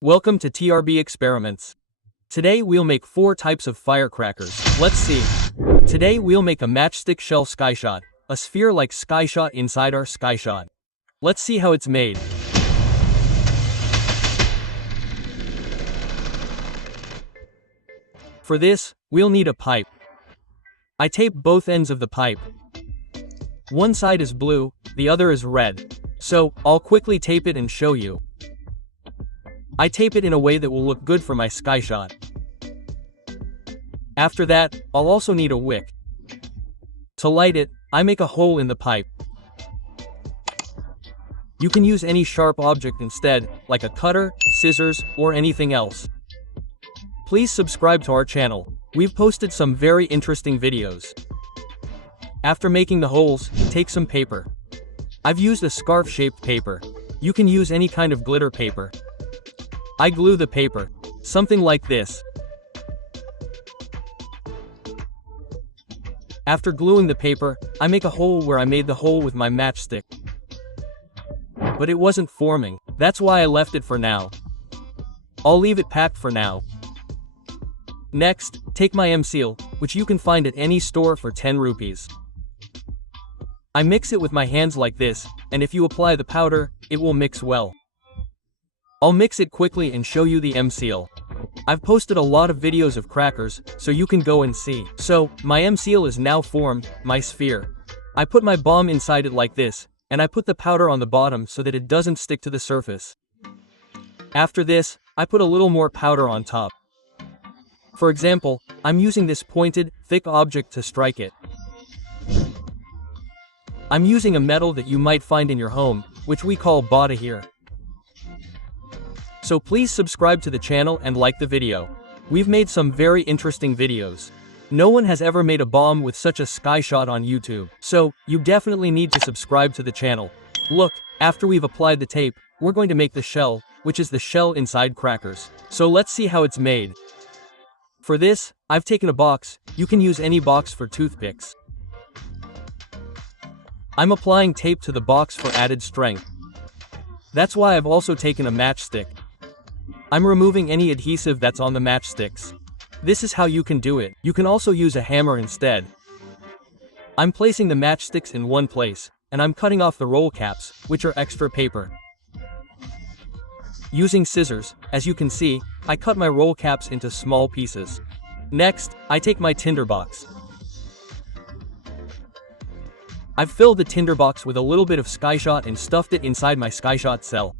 Welcome to TRB Experiments. Today we'll make 4 types of firecrackers. Let's see. Today we'll make a matchstick shell skyshot, a sphere-like skyshot inside our skyshot. Let's see how it's made. For this, we'll need a pipe. I tape both ends of the pipe. One side is blue, the other is red. So, I'll quickly tape it and show you. I tape it in a way that will look good for my skyshot. After that, I'll also need a wick. To light it, I make a hole in the pipe. You can use any sharp object instead, like a cutter, scissors, or anything else. Please subscribe to our channel. We've posted some very interesting videos. After making the holes, take some paper. I've used a scarf-shaped paper. You can use any kind of glitter paper. I glue the paper, something like this. After gluing the paper, I make a hole where I made the hole with my matchstick. But it wasn't forming, that's why I left it for now. I'll leave it packed for now. Next, take my M-seal, which you can find at any store for 10 rupees. I mix it with my hands like this, and if you apply the powder, it will mix well. I'll mix it quickly and show you the M-seal. I've posted a lot of videos of crackers, so you can go and see. So, my M-seal is now formed, my sphere. I put my bomb inside it like this, and I put the powder on the bottom so that it doesn't stick to the surface. After this, I put a little more powder on top. For example, I'm using this pointed, thick object to strike it. I'm using a metal that you might find in your home, which we call bata here. So please subscribe to the channel and like the video. We've made some very interesting videos. No one has ever made a bomb with such a skyshot on YouTube, so you definitely need to subscribe to the channel. Look, after we've applied the tape, we're going to make the shell, which is the shell inside crackers. So let's see how it's made. For this, I've taken a box. You can use any box for toothpicks. I'm applying tape to the box for added strength. That's why I've also taken a matchstick. I'm removing any adhesive that's on the matchsticks. This is how you can do it. You can also use a hammer instead. I'm placing the matchsticks in one place, and I'm cutting off the roll caps, which are extra paper. Using scissors, as you can see, I cut my roll caps into small pieces. Next, I take my tinderbox. I've filled the tinderbox with a little bit of skyshot and stuffed it inside my skyshot cell.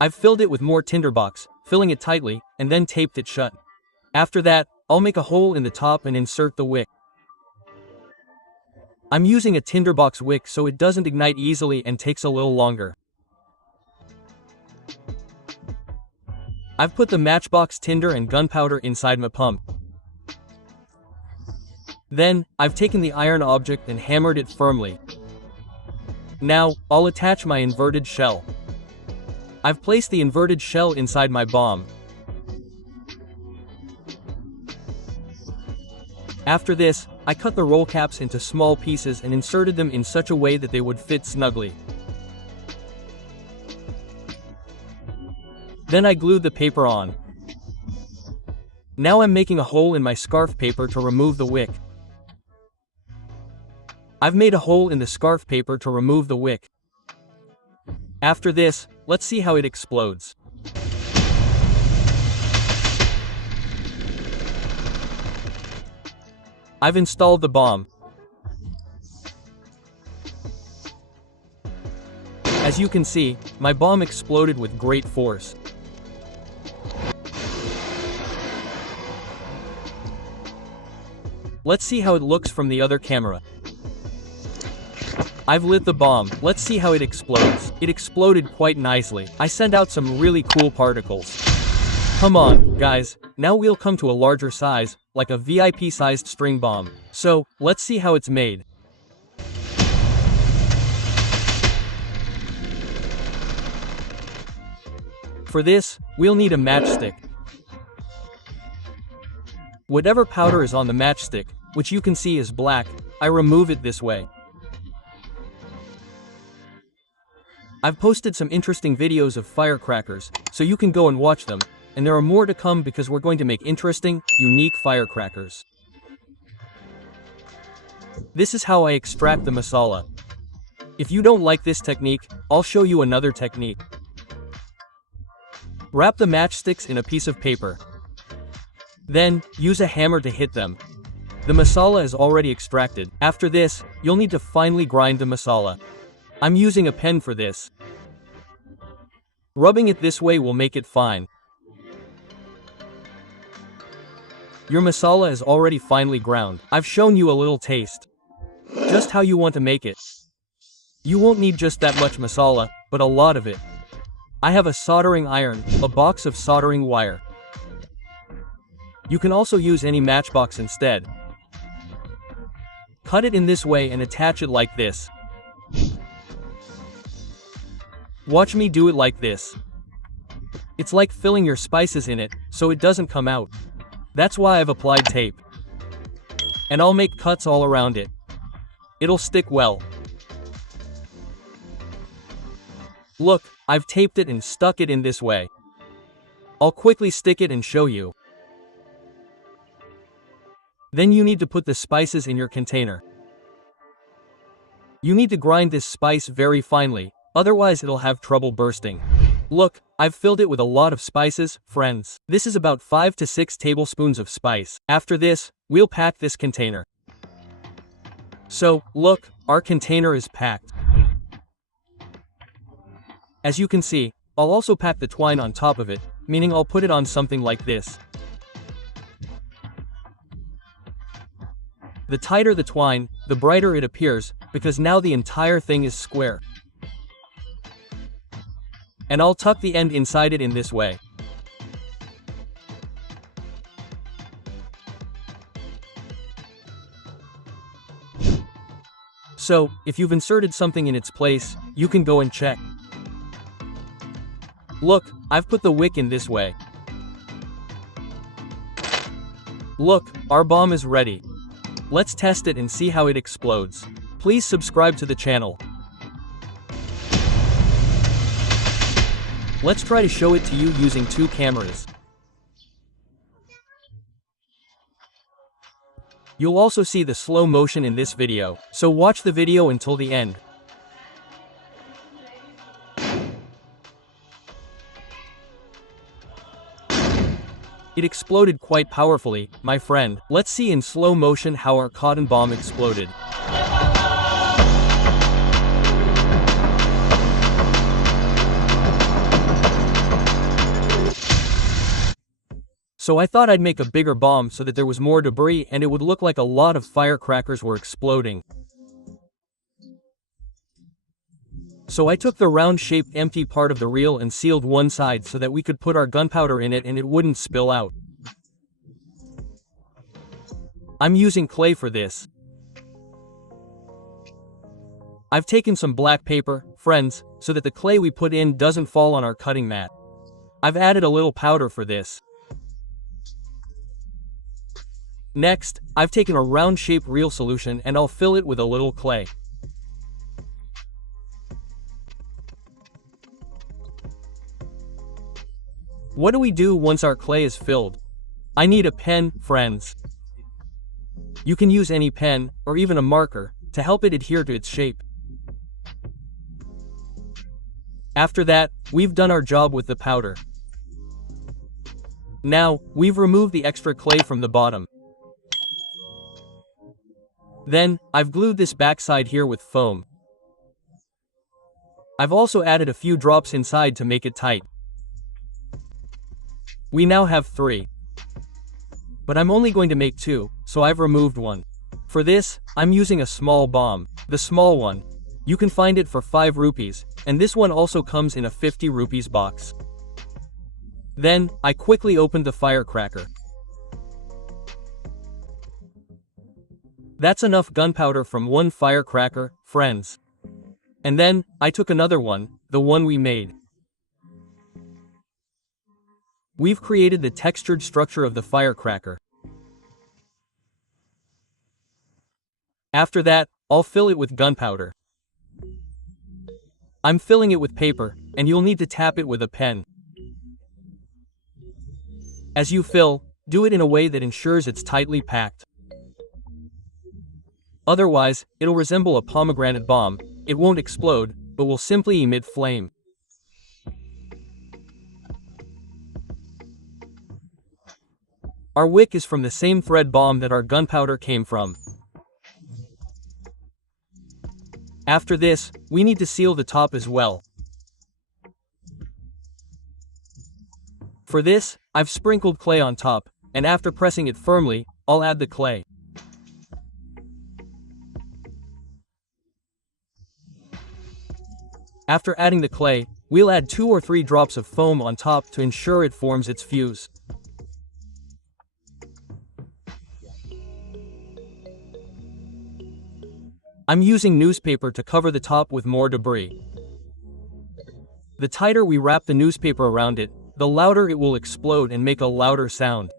I've filled it with more tinderbox, filling it tightly, and then taped it shut. After that, I'll make a hole in the top and insert the wick. I'm using a tinderbox wick so it doesn't ignite easily and takes a little longer. I've put the matchbox tinder and gunpowder inside my pump. Then, I've taken the iron object and hammered it firmly. Now, I'll attach my inverted shell. I've placed the inverted shell inside my bomb. After this, I cut the roll caps into small pieces and inserted them in such a way that they would fit snugly. Then I glued the paper on. Now I'm making a hole in my scarf paper to remove the wick. I've made a hole in the scarf paper to remove the wick. After this, let's see how it explodes. I've installed the bomb. As you can see, my bomb exploded with great force. Let's see how it looks from the other camera. I've lit the bomb. Let's see how it explodes. It exploded quite nicely. I sent out some really cool particles. Come on, guys. Now we'll come to a larger size, like a VIP-sized string bomb. So, let's see how it's made. For this, we'll need a matchstick. Whatever powder is on the matchstick, which you can see is black, I remove it this way. I've posted some interesting videos of firecrackers, so you can go and watch them, and there are more to come because we're going to make interesting, unique firecrackers. This is how I extract the masala. If you don't like this technique, I'll show you another technique. Wrap the matchsticks in a piece of paper. Then, use a hammer to hit them. The masala is already extracted. After this, you'll need to finely grind the masala. I'm using a pen for this. Rubbing it this way will make it fine. Your masala is already finely ground. I've shown you a little taste. Just how you want to make it. You won't need just that much masala, but a lot of it. I have a soldering iron, a box of soldering wire. You can also use any matchbox instead. Cut it in this way and attach it like this. Watch me do it like this. It's like filling your spices in it, so it doesn't come out. That's why I've applied tape. And I'll make cuts all around it. It'll stick well. Look, I've taped it and stuck it in this way. I'll quickly stick it and show you. Then you need to put the spices in your container. You need to grind this spice very finely, otherwise it'll have trouble bursting. Look, I've filled it with a lot of spices, friends. This is about 5 to 6 tablespoons of spice. After this, we'll pack this container. So, look, our container is packed. As you can see, I'll also pack the twine on top of it, meaning I'll put it on something like this. The tighter the twine, the brighter it appears, because now the entire thing is square. And I'll tuck the end inside it in this way. So, if you've inserted something in its place, you can go and check. Look, I've put the wick in this way. Look, our bomb is ready. Let's test it and see how it explodes. Please subscribe to the channel. Let's try to show it to you using 2 cameras. You'll also see the slow motion in this video, so watch the video until the end. It exploded quite powerfully, my friend. Let's see in slow motion how our cotton bomb exploded. So I thought I'd make a bigger bomb so that there was more debris and it would look like a lot of firecrackers were exploding. So I took the round-shaped empty part of the reel and sealed one side so that we could put our gunpowder in it and it wouldn't spill out. I'm using clay for this. I've taken some black paper, friends, so that the clay we put in doesn't fall on our cutting mat. I've added a little powder for this. Next, I've taken a round-shaped reel solution and I'll fill it with a little clay. What do we do once our clay is filled? I need a pen, friends. You can use any pen, or even a marker, to help it adhere to its shape. After that, we've done our job with the powder. Now, we've removed the extra clay from the bottom. Then, I've glued this backside here with foam. I've also added a few drops inside to make it tight. We now have 3. But I'm only going to make 2, so I've removed one. For this, I'm using a small bomb, the small one. You can find it for 5 rupees, and this one also comes in a 50 rupees box. Then, I quickly opened the firecracker. That's enough gunpowder from one firecracker, friends. And then, I took another one, the one we made. We've created the textured structure of the firecracker. After that, I'll fill it with gunpowder. I'm filling it with paper, and you'll need to tap it with a pen. As you fill, do it in a way that ensures it's tightly packed. Otherwise, it'll resemble a pomegranate bomb. It won't explode, but will simply emit flame. Our wick is from the same thread bomb that our gunpowder came from. After this, we need to seal the top as well. For this, I've sprinkled clay on top, and after pressing it firmly, I'll add the clay. After adding the clay, we'll add 2 or 3 drops of foam on top to ensure it forms its fuse. I'm using newspaper to cover the top with more debris. The tighter we wrap the newspaper around it, the louder it will explode and make a louder sound.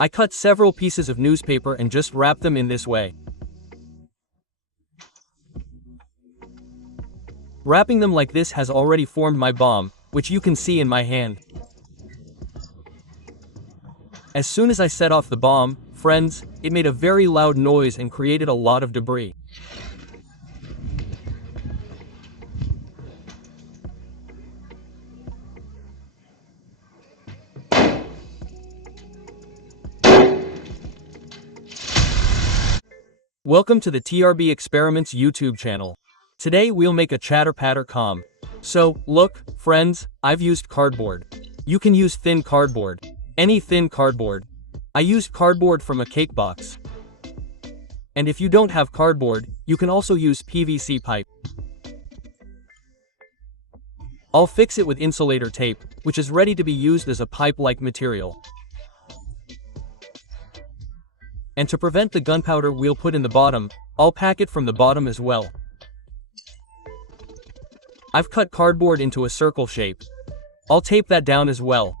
I cut several pieces of newspaper and just wrap them in this way. Wrapping them like this has already formed my bomb, which you can see in my hand. As soon as I set off the bomb, friends, it made a very loud noise and created a lot of debris. Welcome to the TRB Experiments YouTube channel. Today we'll make a chatter patter calm. So, look, friends, I've used cardboard. You can use thin cardboard. Any thin cardboard. I used cardboard from a cake box. And if you don't have cardboard, you can also use PVC pipe. I'll fix it with insulator tape, which is ready to be used as a pipe-like material. And to prevent the gunpowder we'll put in the bottom, I'll pack it from the bottom as well. I've cut cardboard into a circle shape. I'll tape that down as well.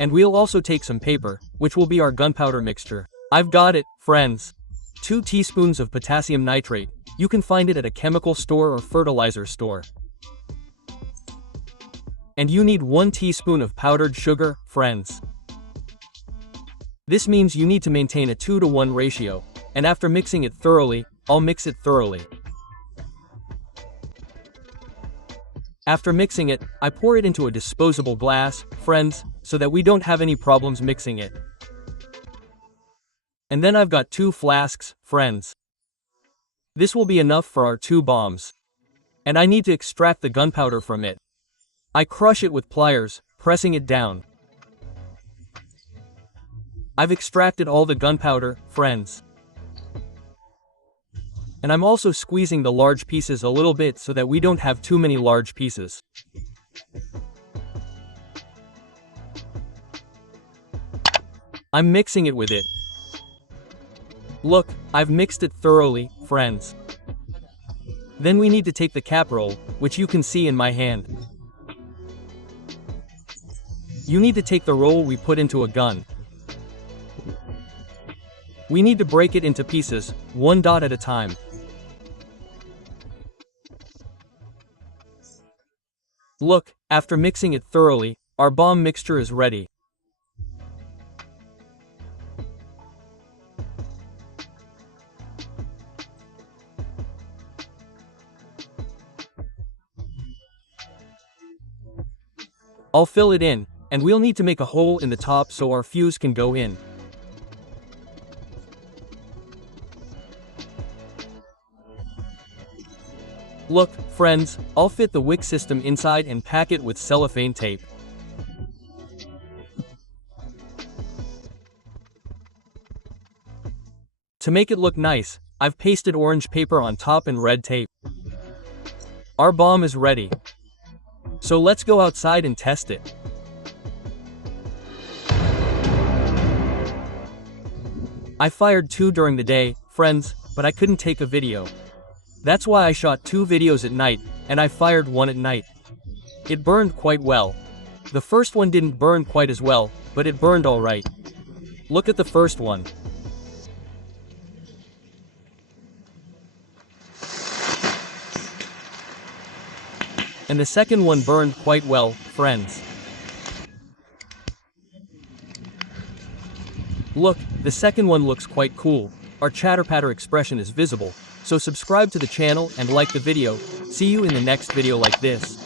And we'll also take some paper, which will be our gunpowder mixture. I've got it, friends. 2 teaspoons of potassium nitrate. You can find it at a chemical store or fertilizer store. And you need 1 teaspoon of powdered sugar, friends. This means you need to maintain a 2-to-1 ratio, and after mixing it thoroughly, I'll mix it thoroughly. After mixing it, I pour it into a disposable glass, friends, so that we don't have any problems mixing it. And then I've got 2 flasks, friends. This will be enough for our 2 bombs. And I need to extract the gunpowder from it. I crush it with pliers, pressing it down. I've extracted all the gunpowder, friends. And I'm also squeezing the large pieces a little bit so that we don't have too many large pieces. I'm mixing it with it. Look, I've mixed it thoroughly, friends. Then we need to take the cap roll, which you can see in my hand. You need to take the roll we put into a gun. We need to break it into pieces, 1 dot at a time. Look, after mixing it thoroughly, our bomb mixture is ready. I'll fill it in, and we'll need to make a hole in the top so our fuse can go in. Look, friends, I'll fit the wick system inside and pack it with cellophane tape. To make it look nice, I've pasted orange paper on top and red tape. Our bomb is ready. So let's go outside and test it. I fired 2 during the day, friends, but I couldn't take a video. That's why I shot 2 videos at night, and I fired 1 at night. It burned quite well. The first one didn't burn quite as well, but it burned alright. Look at the first one. And the second one burned quite well, friends. Look, the second one looks quite cool. Our chatter-patter expression is visible. So subscribe to the channel and like the video. See you in the next video like this.